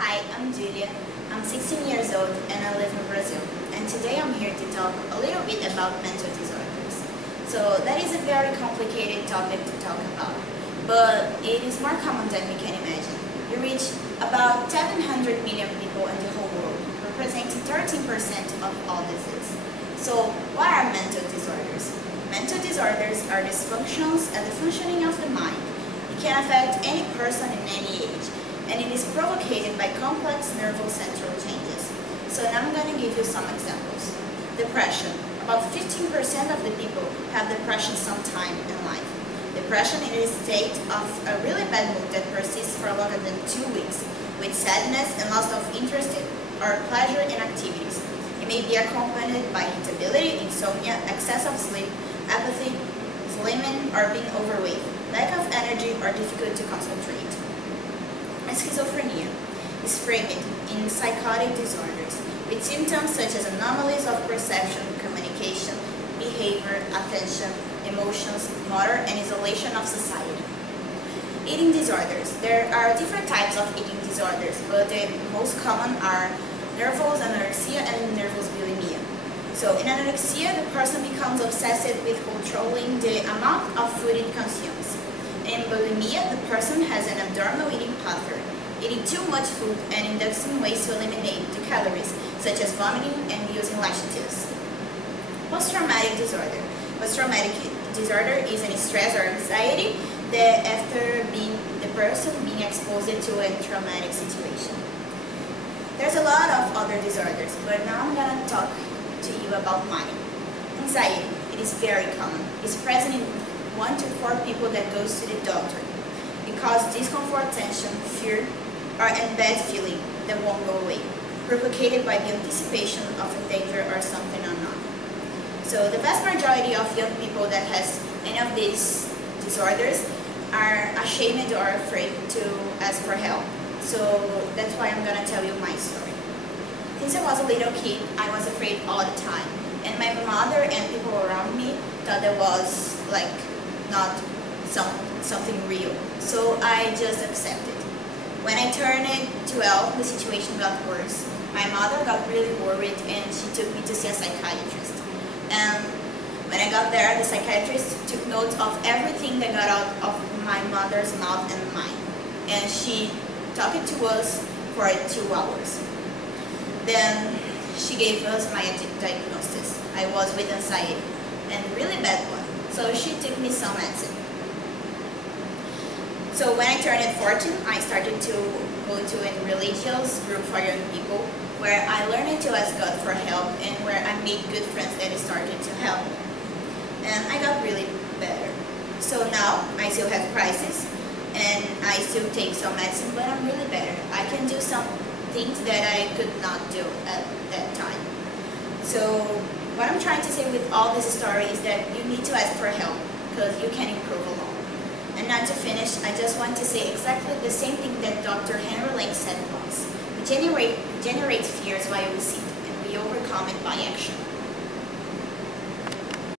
Hi, I'm Julia. I'm 16 years old and I live in Brazil. And today I'm here to talk a little bit about mental disorders. So that is a very complicated topic to talk about, but it is more common than we can imagine. We reach about 700 million people in the whole world, representing 13% of all diseases. So what are mental disorders? Mental disorders are dysfunctions and the functioning of the mind. It can affect any person in any age, and it is provoked by complex nervous central changes. So now I'm going to give you some examples. Depression. About 15% of the people have depression sometime in life. Depression is a state of a really bad mood that persists for longer than 2 weeks, with sadness and loss of interest or pleasure in activities. It may be accompanied by irritability, insomnia, excess of sleep, apathy, slimming or being overweight, lack of energy or difficulty to concentrate. Schizophrenia is framed in psychotic disorders with symptoms such as anomalies of perception, communication, behavior, attention, emotions, motor, and isolation of society. Eating disorders. There are different types of eating disorders, but the most common are nervous anorexia and nervous bulimia. So in anorexia, the person becomes obsessed with controlling the amount of food it consumes. In bulimia, the person has an abnormal eating pattern, eating too much food and inducing ways to eliminate the calories, such as vomiting and using laxatives. Post-traumatic disorder. Post-traumatic disorder is an stress or anxiety that after the person being exposed to a traumatic situation. There's a lot of other disorders, but now I'm going to talk to you about mine. Anxiety. It is very common. It's present in 1 to 4 people that goes to the doctor because discomfort, tension, fear, and bad feeling that won't go away, propagated by the anticipation of a danger or something unknown. So the vast majority of young people that has any of these disorders are ashamed or afraid to ask for help. So that's why I'm gonna tell you my story. Since I was a little kid, I was afraid all the time, and my mother and people around me thought that was like not something real. So I just accepted. When I turned 12, the situation got worse. My mother got really worried and she took me to see a psychiatrist. And when I got there, the psychiatrist took note of everything that got out of my mother's mouth and mine. And she talked to us for 2 hours. Then she gave us my diagnosis. I was with anxiety, and really bad one. So she took me some medicine. So when I turned 14, I started to go to a religious group for young people where I learned to ask God for help and where I made good friends that started to help me. And I got really better. So now I still have crisis and I still take some medicine, but I'm really better. I can do some things that I could not do at that time. So what I'm trying to say with all this story is that you need to ask for help because you can improve alone. And not to finish, I just want to say exactly the same thing that Dr. Henry Lane said once. We generate fears while we sit, and we overcome it by action.